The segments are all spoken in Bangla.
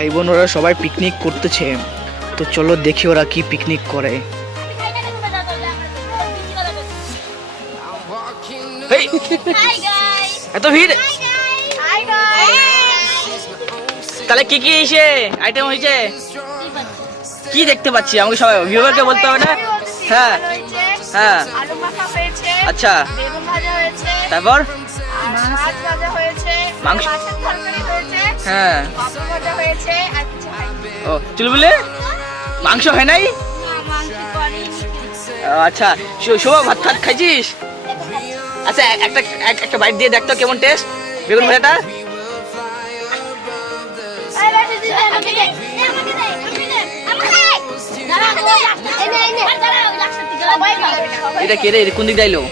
ভাই বোন ওরা সবাই পিকনিক করতেছে, তো চলো দেখি ওরা কি পিকনিক করে। এই, এত ভিড়, তাহলে কি কি এসে আইটেম হয়েছে, কি দেখতে পাচ্ছি আমাকে সবাই ভিউয়ারকে বলতে হবে না? হ্যাঁ হ্যাঁ, আচ্ছা, তারপর মাংস, হ্যাঁ, ও চুলবুলে মাংস হয় নাই? আচ্ছা, শুভ ভাত ভাত খাইছিস? আচ্ছা, একটা বাইট দিয়ে দেখতো কেমন টেস্ট বেগুন ভাজাটা। এটা কে রে, কোন দিক যাইলো?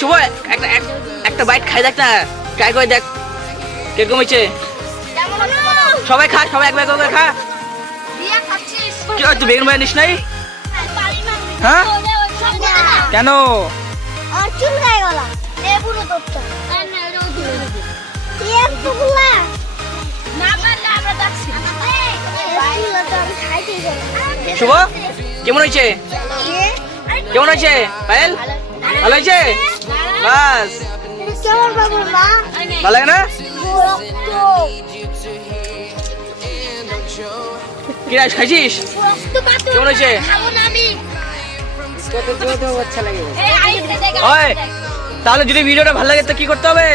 শুভ একটা বাইট খাই দেখ না, ট্রাই করে দেখ কিরকম হয়েছে। সবাই খা, সবাই এক ব্যাগ করে খা। কি তুই বেগুন ভাজা নিস নাই? হ্যাঁ, কেন? শুভ কেমন হয়েছে, কেমন হয়েছে পায়েল? ভালো হয়েছে? বাস, ভালো লাগে না? কি রাইস খাইছিস? কেমন হয়েছে? তাহলে যদি ভিডিওটা ভালো লাগে তো কি করতে হবে?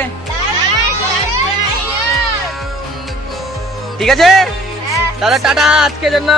ঠিক আছে, তাহলে টাটা আজকের জন্য।